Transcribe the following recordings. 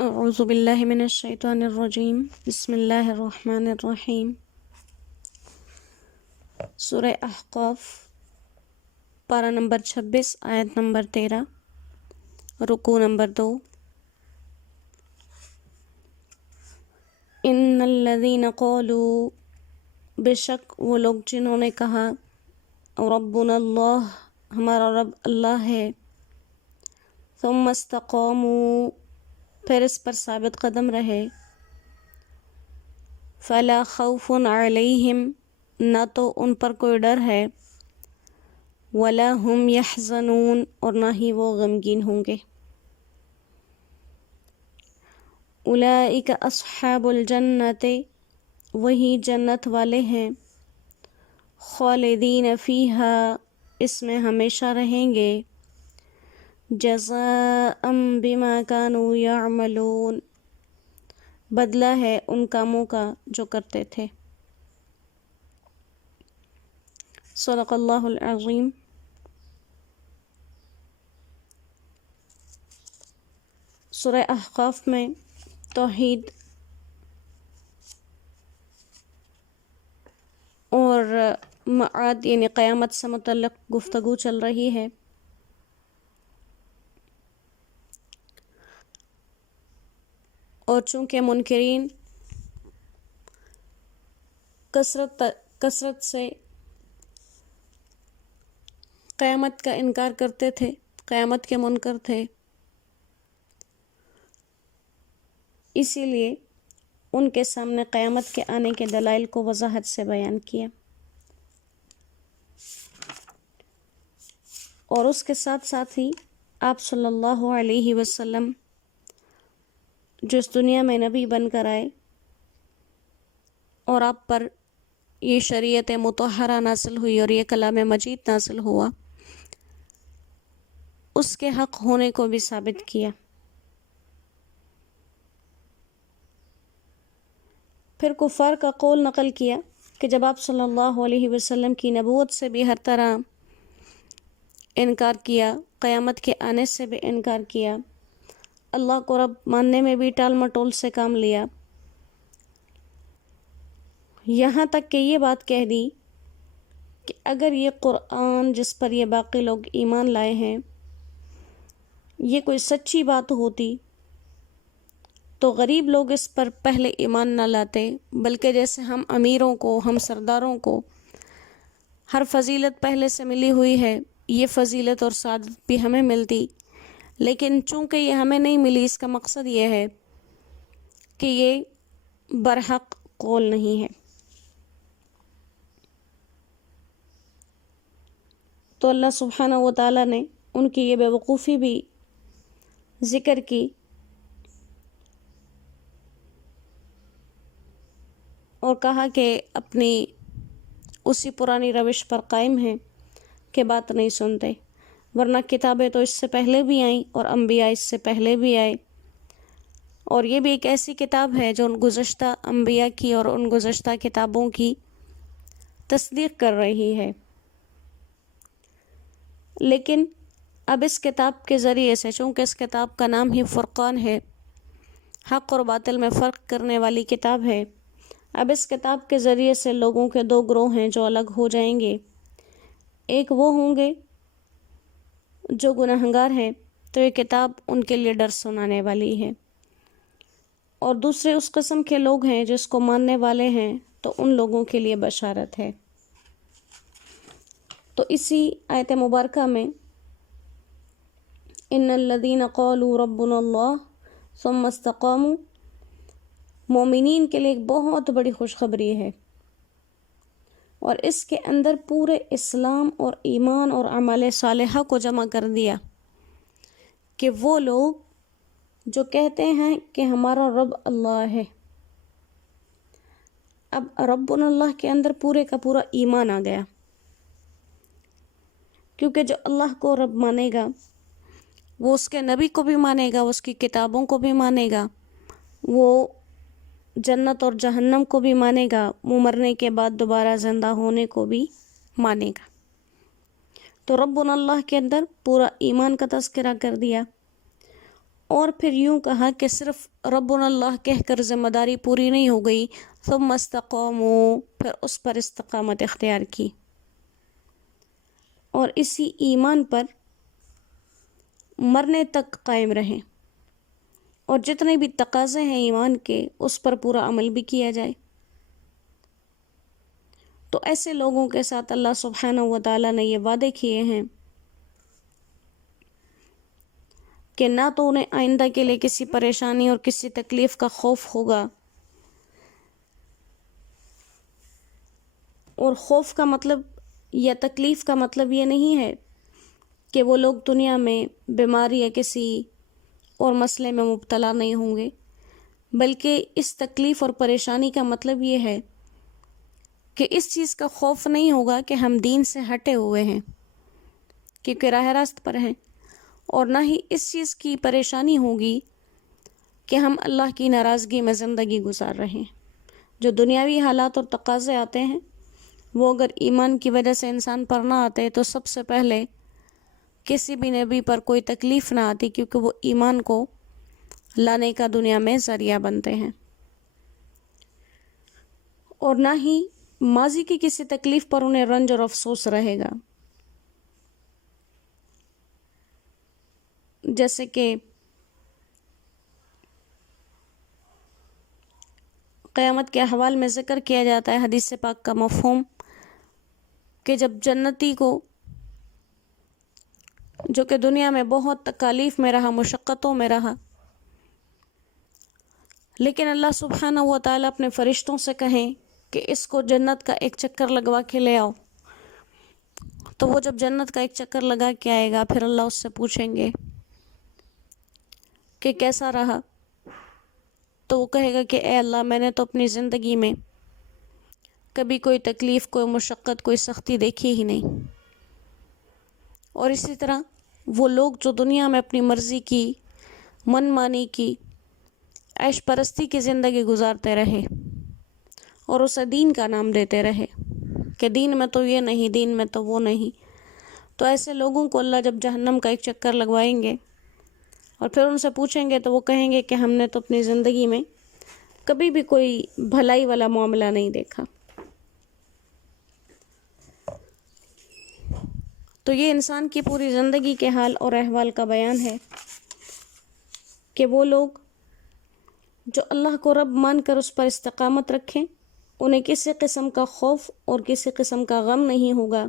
اعوذ باللہ من الشیطان الرجیم بسم اللہ الرحمن الرحیم۔ سورہ احقاف، پارہ نمبر 26، آیت نمبر 13، رکوع نمبر 2۔ ان الذین قالوا، بے شک وہ لوگ جنہوں نے کہا ربنا اللہ، ہمارا رب اللہ ہے، ثم استقاموا، پھر اس پر ثابت قدم رہے، فلا خوف علیہم، نہ تو ان پر کوئی ڈر ہے، ولا هم یحزنون، اور نہ ہی وہ غمگین ہوں گے۔ اولئک اصحاب الجنت، وہی جنت والے ہیں، خالدین فیہا، اس میں ہمیشہ رہیں گے، جزاء بما كانوا یعملون، بدلہ ہے ان کاموں کا جو کرتے تھے۔ صدق اللہ العظیم۔ سورہ احقاف میں توحید اور معاد یعنی قیامت سے متعلق گفتگو چل رہی ہے۔ اور چونکہ منکرین کثرت سے قیامت کا انکار کرتے تھے، قیامت کے منکر تھے، اسی لیے ان کے سامنے قیامت کے آنے کے دلائل کو وضاحت سے بیان کیا، اور اس کے ساتھ ساتھ ہی آپ صلی اللہ علیہ وسلم جو اس دنیا میں نبی بن کر آئے اور آپ پر یہ شریعت مطہرہ نازل ہوئی اور یہ کلام مجید نازل ہوا، اس کے حق ہونے کو بھی ثابت کیا۔ پھر کفار کا قول نقل کیا کہ جب آپ صلی اللہ علیہ وسلم کی نبوت سے بھی ہر طرح انکار کیا، قیامت کے آنے سے بھی انکار کیا، اللہ کو رب ماننے میں بھی ٹال مٹول سے کام لیا، یہاں تک کہ یہ بات کہہ دی کہ اگر یہ قرآن جس پر یہ باقی لوگ ایمان لائے ہیں یہ کوئی سچی بات ہوتی تو غریب لوگ اس پر پہلے ایمان نہ لاتے، بلکہ جیسے ہم امیروں کو، ہم سرداروں کو ہر فضیلت پہلے سے ملی ہوئی ہے، یہ فضیلت اور سعادت بھی ہمیں ملتی، لیکن چونکہ یہ ہمیں نہیں ملی، اس کا مقصد یہ ہے کہ یہ برحق قول نہیں ہے۔ تو اللہ سبحانہ و تعالیٰ نے ان کی یہ بے وقوفی بھی ذکر کی، اور کہا کہ اپنی اسی پرانی روش پر قائم ہیں کہ بات نہیں سنتے، ورنہ کتابیں تو اس سے پہلے بھی آئیں اور انبیاء اس سے پہلے بھی آئے، اور یہ بھی ایک ایسی کتاب ہے جو ان گزشتہ انبیاء کی اور ان گزشتہ کتابوں کی تصدیق کر رہی ہے۔ لیکن اب اس کتاب کے ذریعے سے، چونکہ اس کتاب کا نام ہی فرقان ہے، حق اور باطل میں فرق کرنے والی کتاب ہے، اب اس کتاب کے ذریعے سے لوگوں کے دو گروہ ہیں جو الگ ہو جائیں گے۔ ایک وہ ہوں گے جو گنہگار ہیں، تو یہ کتاب ان کے لیے ڈر سنانے والی ہے، اور دوسرے اس قسم کے لوگ ہیں جو اس کو ماننے والے ہیں، تو ان لوگوں کے لیے بشارت ہے۔ تو اسی آیت مبارکہ میں ان الذین قالوا ربنا اللہ ثم استقاموا، مومنین کے لیے ایک بہت بڑی خوشخبری ہے، اور اس کے اندر پورے اسلام اور ایمان اور اعمال صالحہ کو جمع کر دیا کہ وہ لوگ جو کہتے ہیں کہ ہمارا رب اللہ ہے، اب ربنا اللہ کے اندر پورے کا پورا ایمان آ گیا، کیونکہ جو اللہ کو رب مانے گا وہ اس کے نبی کو بھی مانے گا، اس کی کتابوں کو بھی مانے گا، وہ جنت اور جہنم کو بھی مانے گا، وہ مرنے کے بعد دوبارہ زندہ ہونے کو بھی مانے گا۔ تو ربنا اللہ کے اندر پورا ایمان کا تذکرہ کر دیا، اور پھر یوں کہا کہ صرف ربنا اللہ کہہ کر ذمہ داری پوری نہیں ہو گئی، ثم استقاموا، پھر اس پر استقامت اختیار کی اور اسی ایمان پر مرنے تک قائم رہیں، اور جتنے بھی تقاضے ہیں ایمان کے اس پر پورا عمل بھی کیا جائے۔ تو ایسے لوگوں کے ساتھ اللہ سبحانہ و تعالیٰ نے یہ وعدے کیے ہیں کہ نہ تو انہیں آئندہ کے لیے کسی پریشانی اور کسی تکلیف کا خوف ہوگا، اور خوف کا مطلب یا تکلیف کا مطلب یہ نہیں ہے کہ وہ لوگ دنیا میں بیماری یا کسی اور مسئلے میں مبتلا نہیں ہوں گے، بلکہ اس تکلیف اور پریشانی کا مطلب یہ ہے کہ اس چیز کا خوف نہیں ہوگا کہ ہم دین سے ہٹے ہوئے ہیں کیونکہ راہ راست پر ہیں، اور نہ ہی اس چیز کی پریشانی ہوگی کہ ہم اللہ کی ناراضگی میں زندگی گزار رہے ہیں۔ جو دنیاوی حالات اور تقاضے آتے ہیں وہ اگر ایمان کی وجہ سے انسان پر نہ آتے تو سب سے پہلے کسی بھی نبی پر کوئی تکلیف نہ آتی، کیونکہ وہ ایمان کو لانے کا دنیا میں ذریعہ بنتے ہیں، اور نہ ہی ماضی کی کسی تکلیف پر انہیں رنج اور افسوس رہے گا۔ جیسے کہ قیامت کے احوال میں ذکر کیا جاتا ہے حدیث پاک کا مفہوم کہ جب جنتی کو، جو کہ دنیا میں بہت تکالیف میں رہا، مشقتوں میں رہا، لیکن اللہ سبحانہ و تعالیٰ اپنے فرشتوں سے کہیں کہ اس کو جنت کا ایک چکر لگوا کے لے آؤ، تو وہ جب جنت کا ایک چکر لگا کے آئے گا پھر اللہ اس سے پوچھیں گے کہ کیسا رہا، تو وہ کہے گا کہ اے اللہ میں نے تو اپنی زندگی میں کبھی کوئی تکلیف، کوئی مشقت، کوئی سختی دیکھی ہی نہیں۔ اور اسی طرح وہ لوگ جو دنیا میں اپنی مرضی کی، من مانی کی، عیش پرستی کی زندگی گزارتے رہے اور اسے دین کا نام دیتے رہے کہ دین میں تو یہ نہیں، دین میں تو وہ نہیں، تو ایسے لوگوں کو اللہ جب جہنم کا ایک چکر لگوائیں گے اور پھر ان سے پوچھیں گے تو وہ کہیں گے کہ ہم نے تو اپنی زندگی میں کبھی بھی کوئی بھلائی والا معاملہ نہیں دیکھا۔ تو یہ انسان کی پوری زندگی کے حال اور احوال کا بیان ہے کہ وہ لوگ جو اللہ کو رب مان کر اس پر استقامت رکھیں، انہیں کسی قسم کا خوف اور کسی قسم کا غم نہیں ہوگا،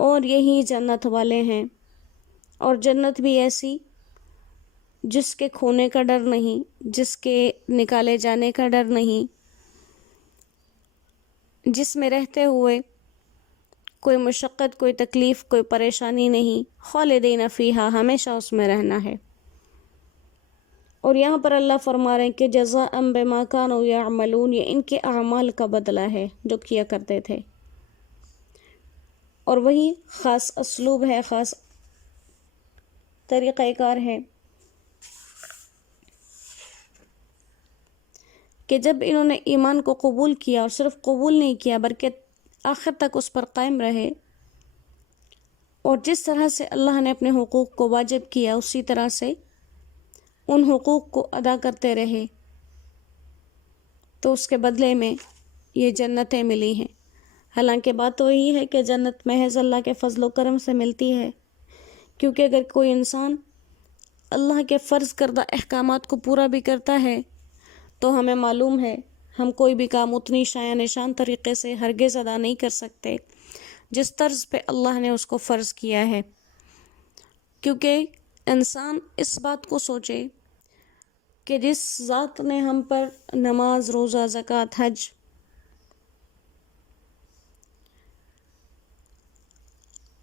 اور یہی جنت والے ہیں، اور جنت بھی ایسی جس کے کھونے کا ڈر نہیں، جس کے نکالے جانے کا ڈر نہیں، جس میں رہتے ہوئے کوئی مشقت، کوئی تکلیف، کوئی پریشانی نہیں، خالدین فیہا، ہمیشہ اس میں رہنا ہے۔ اور یہاں پر اللہ فرما رہے ہیں کہ جزاء بما کانوا یعملون، یہ ان کے اعمال کا بدلہ ہے جو کیا کرتے تھے، اور وہی خاص اسلوب ہے، خاص طریقہ کار ہے کہ جب انہوں نے ایمان کو قبول کیا، اور صرف قبول نہیں کیا بلکہ آخر تک اس پر قائم رہے، اور جس طرح سے اللہ نے اپنے حقوق کو واجب کیا اسی طرح سے ان حقوق کو ادا کرتے رہے، تو اس کے بدلے میں یہ جنتیں ملی ہیں۔ حالانکہ بات تو یہی ہے کہ جنت محض اللہ کے فضل و کرم سے ملتی ہے، کیونکہ اگر کوئی انسان اللہ کے فرض کردہ احکامات کو پورا بھی کرتا ہے تو ہمیں معلوم ہے ہم کوئی بھی کام اتنی شایان نشان طریقے سے ہرگز ادا نہیں کر سکتے جس طرز پہ اللہ نے اس کو فرض کیا ہے، کیونکہ انسان اس بات کو سوچے کہ جس ذات نے ہم پر نماز، روزہ، زکوٰۃ، حج،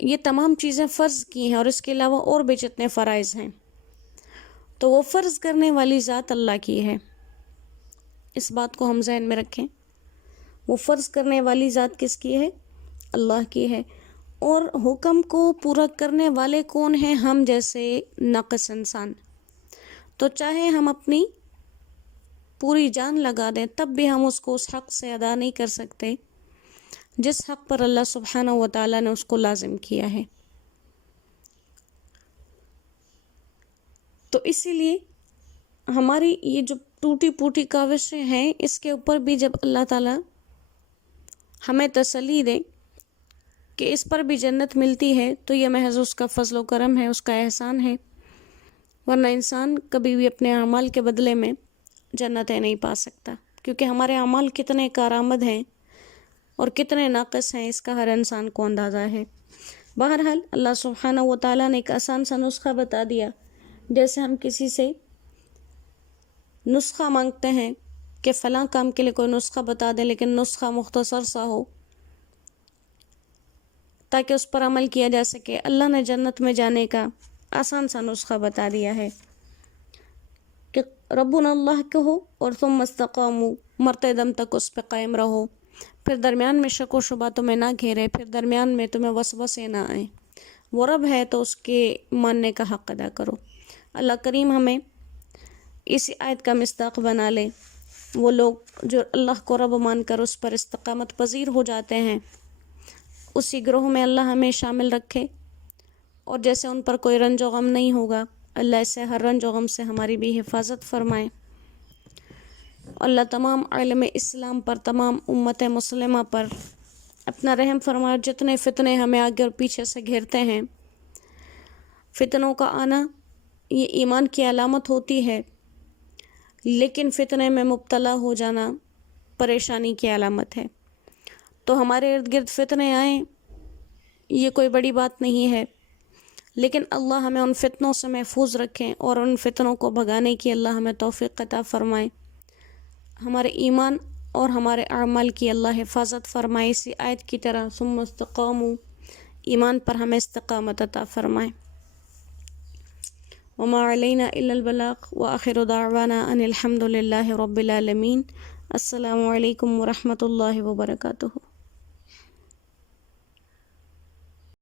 یہ تمام چیزیں فرض کی ہیں، اور اس کے علاوہ اور بھی جتنے فرائض ہیں، تو وہ فرض کرنے والی ذات اللہ کی ہے۔ اس بات کو ہم ذہن میں رکھیں، وہ فرض کرنے والی ذات کس کی ہے؟ اللہ کی ہے، اور حکم کو پورا کرنے والے کون ہیں؟ ہم جیسے ناقص انسان۔ تو چاہے ہم اپنی پوری جان لگا دیں تب بھی ہم اس کو اس حق سے ادا نہیں کر سکتے جس حق پر اللہ سبحانہ و تعالیٰ نے اس کو لازم کیا ہے۔ تو اسی لیے ہماری یہ جو ٹوٹی پوٹی کاوشیں ہیں، اس کے اوپر بھی جب اللہ تعالیٰ ہمیں تسلی دے کہ اس پر بھی جنت ملتی ہے تو یہ محض اس کا فضل و کرم ہے، اس کا احسان ہے، ورنہ انسان کبھی بھی اپنے اعمال کے بدلے میں جنتیں نہیں پا سکتا، کیونکہ ہمارے اعمال کتنے کارآمد ہیں اور کتنے ناقص ہیں اس کا ہر انسان کو اندازہ ہے۔ بہرحال اللہ سبحانہ و تعالیٰ نے ایک آسان سا نسخہ بتا دیا، جیسے ہم کسی سے نسخہ مانگتے ہیں کہ فلاں کام کے لیے کوئی نسخہ بتا دیں، لیکن نسخہ مختصر سا ہو تاکہ اس پر عمل کیا جا سکے۔ اللہ نے جنت میں جانے کا آسان سا نسخہ بتا دیا ہے کہ ربنا اللہ کہو اور ثم استقاموا، مرتے دم تک اس پہ قائم رہو، پھر درمیان میں شک و شبہ تمہیں نہ گھیرے، پھر درمیان میں تمہیں وسوسے نہ آئیں، وہ رب ہے تو اس کے ماننے کا حق ادا کرو۔ اللہ کریم ہمیں اسی آیت کا مصداق بنا لے، وہ لوگ جو اللہ کو رب مان کر اس پر استقامت پذیر ہو جاتے ہیں، اسی گروہ میں اللہ ہمیں شامل رکھے، اور جیسے ان پر کوئی رنج و غم نہیں ہوگا، اللہ اسے ہر رنج و غم سے ہماری بھی حفاظت فرمائے۔ اللہ تمام عالم اسلام پر، تمام امت مسلمہ پر اپنا رحم فرمائے۔ جتنے فتنے ہمیں آگے اور پیچھے سے گھیرتے ہیں، فتنوں کا آنا یہ ایمان کی علامت ہوتی ہے، لیکن فتنے میں مبتلا ہو جانا پریشانی کی علامت ہے۔ تو ہمارے ارد گرد فتنے آئیں، یہ کوئی بڑی بات نہیں ہے، لیکن اللہ ہمیں ان فتنوں سے محفوظ رکھیں اور ان فتنوں کو بھگانے کی اللہ ہمیں توفیق عطا فرمائے، ہمارے ایمان اور ہمارے اعمال کی اللہ حفاظت فرمائے، اسی آیت کی طرح ثم استقاموا، ایمان پر ہمیں استقامت عطا فرمائے۔ وما علینا الا البلاغ وآخر دعوانا ان الحمد للہ رب العالمین۔ السلام علیکم ورحمۃ اللہ وبرکاتہ۔